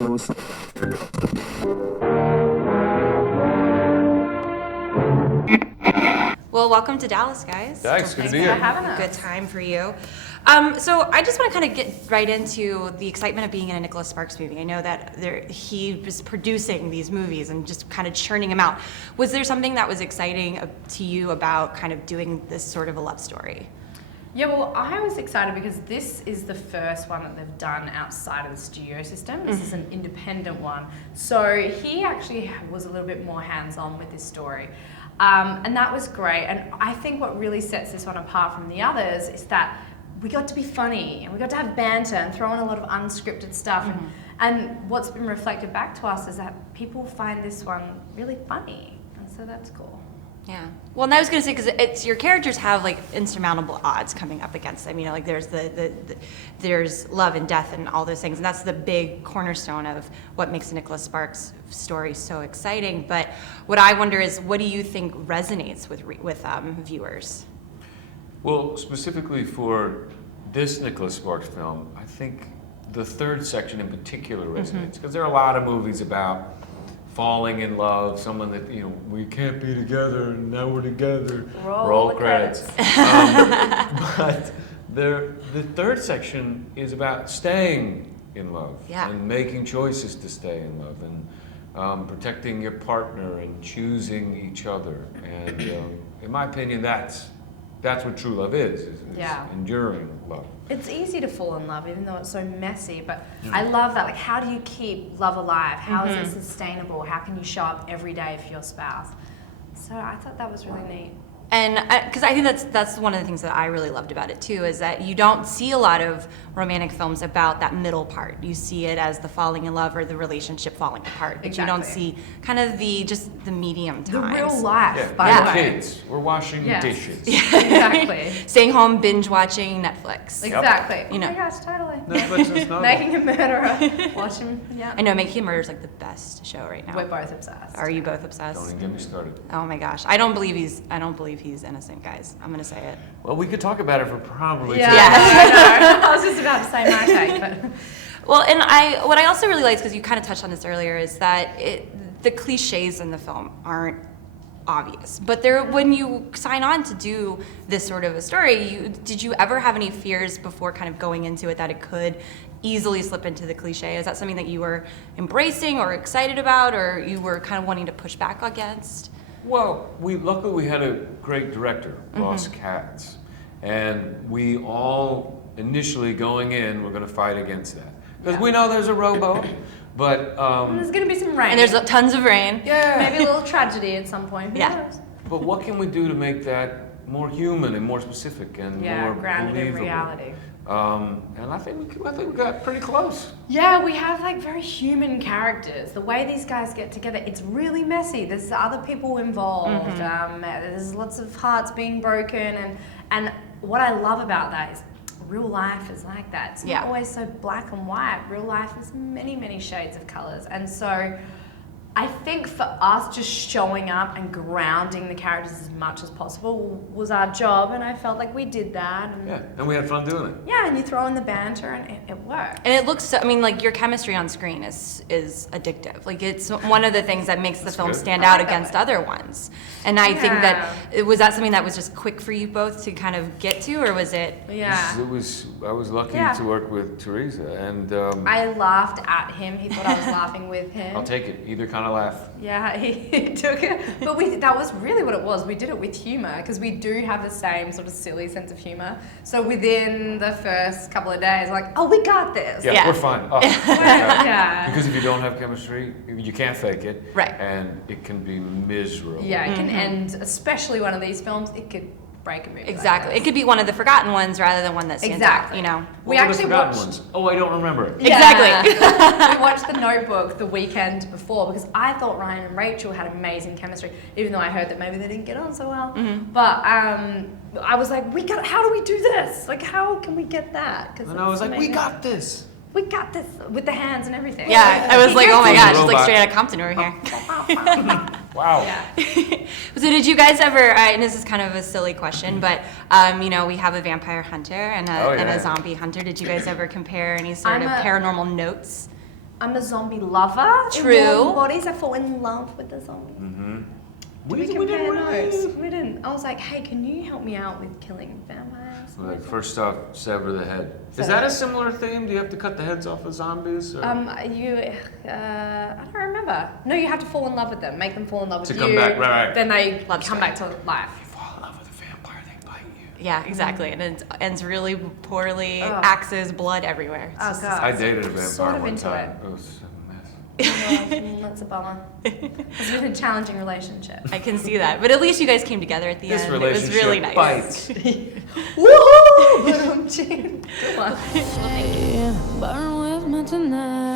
Well, welcome to Dallas, guys. Thanks, good to be here. Having us. Good time for you. So I just want to kind of get right into the excitement of being in a Nicholas Sparks movie. I know that he was producing these movies and just kind of churning them out. Was there something that was exciting to you about kind of doing this sort of a love story? Yeah, well, I was excited because this is the first one that they've done outside of the studio system. This is an independent one. So he actually was a little bit more hands-on with this story. And that was great. And I think what really sets this one apart from the others is that we got to be funny and we got to have banter and throw in a lot of unscripted stuff. And what's been reflected back to us is that people find this one really funny. And so that's cool. Yeah. Well, and I was going to say, because it's your characters have like insurmountable odds coming up against them. You know, like there's there's love and death and all those things, and that's the big cornerstone of what makes the Nicholas Sparks story so exciting. But what I wonder is, what do you think resonates with viewers? Well, specifically for this Nicholas Sparks film, I think the third section in particular resonates, because there are a lot of movies about falling in love, someone that, you know, we can't be together and now we're together. Roll credits. But the third section is about staying in love and making choices to stay in love and protecting your partner and choosing each other. And in my opinion, that's what true love is enduring love. It's easy to fall in love, even though it's so messy, but I love that. Like, how do you keep love alive? How is it sustainable? How can you show up every day for your spouse? So I thought that was really neat. And because I think that's one of the things that I really loved about it too, is that you don't see a lot of romantic films about that middle part. You see it as the falling in love or the relationship falling apart, but you don't see kind of the medium times. The real life, by the way. Kids, we're washing dishes. Exactly. Staying home, binge watching Netflix. Exactly. You know. Oh my gosh, totally. Netflix is not Making a Murderer. Watching, I know, Making a Murderer is like the best show right now. We're both obsessed. Are you both obsessed? Don't even get me started. Oh my gosh, I don't believe he's innocent, guys. I'm gonna say it. Well, we could talk about it for probably I know. I was just about to say my take, but well, and what I also really liked, because you kind of touched on this earlier, is that the cliches in the film aren't obvious, but when you sign on to do this sort of a story, did you ever have any fears before kind of going into it that it could easily slip into the cliche? Is that something that you were embracing or excited about, or you were kind of wanting to push back against? Well, luckily we had a great director, Ross Katz, and we all initially going in were going to fight against that, because we know there's a rowboat, but there's going to be some rain. And there's tons of rain. Yeah. Maybe a little tragedy at some point. Who knows? But what can we do to make that more human and more specific and more grounded believable? in reality. And I think we got pretty close. Yeah, we have like very human characters. The way these guys get together, it's really messy. There's other people involved. There's lots of hearts being broken, and what I love about that is real life is like that. It's not always so black and white. Real life is many, many shades of colors, and so I think for us, just showing up and grounding the characters as much as possible was our job, and I felt like we did that. And we had fun doing it. Yeah, and you throw in the banter, and it worked. And it looks so, I mean, like, your chemistry on screen is addictive. Like, it's one of the things that makes the film stand out against other ones. And I think that, was that something that was just quick for you both to kind of get to, or was it? Yeah. I was lucky to work with Teresa, and I laughed at him. He thought I was laughing with him. I'll take it, either kind of laugh. Yeah, he took it. But that was really what it was. We did it with humor, because we do have the same sort of silly sense of humor. So within the first couple of days, like, oh, we got this. Yeah, we're fine. Oh, yeah. Because if you don't have chemistry, you can't fake it. Right. And it can be miserable. Yeah, it can end, especially one of these films, it could break a movie. Exactly. It could be one of the forgotten ones rather than one that stands out, you know. We actually watched ones. Oh, I don't remember it. Yeah. Exactly. We watched The Notebook the weekend before, because I thought Ryan and Rachel had amazing chemistry, even though I heard that maybe they didn't get on so well. But I was like, how do we do this? Like, how can we get that? And I was like, we got this. We got this, with the hands and everything. Yeah, I was like, oh my gosh, it's like straight out of Compton over here. Wow. Yeah. So did you guys ever, and this is kind of a silly question, but you know, we have a vampire hunter and a zombie hunter. Did you guys ever compare any sort of paranormal notes I'm a zombie lover. True. In warm bodies, I fall in love with the zombies. Mm-hmm. We compare notes. We didn't. I was like, hey, can you help me out with killing vampires? Like, first off, sever the head. Is that a similar theme? Do you have to cut the heads off of zombies? Or? I don't remember. No, you have to fall in love with them. Make them fall in love with you. To come back, right. Then they Love come story. back to life. If you fall in love with a vampire, they bite you. Yeah, exactly. And it ends really poorly. Ugh. Axes, blood everywhere. It's Oh, just God. I dated a vampire Sort of one into time. it. It was a mess. That's a bummer. It's been a challenging relationship. I can see that. But at least you guys came together at the This end. It was relationship really nice. bites. Woohoo! Good one. Burn with me tonight.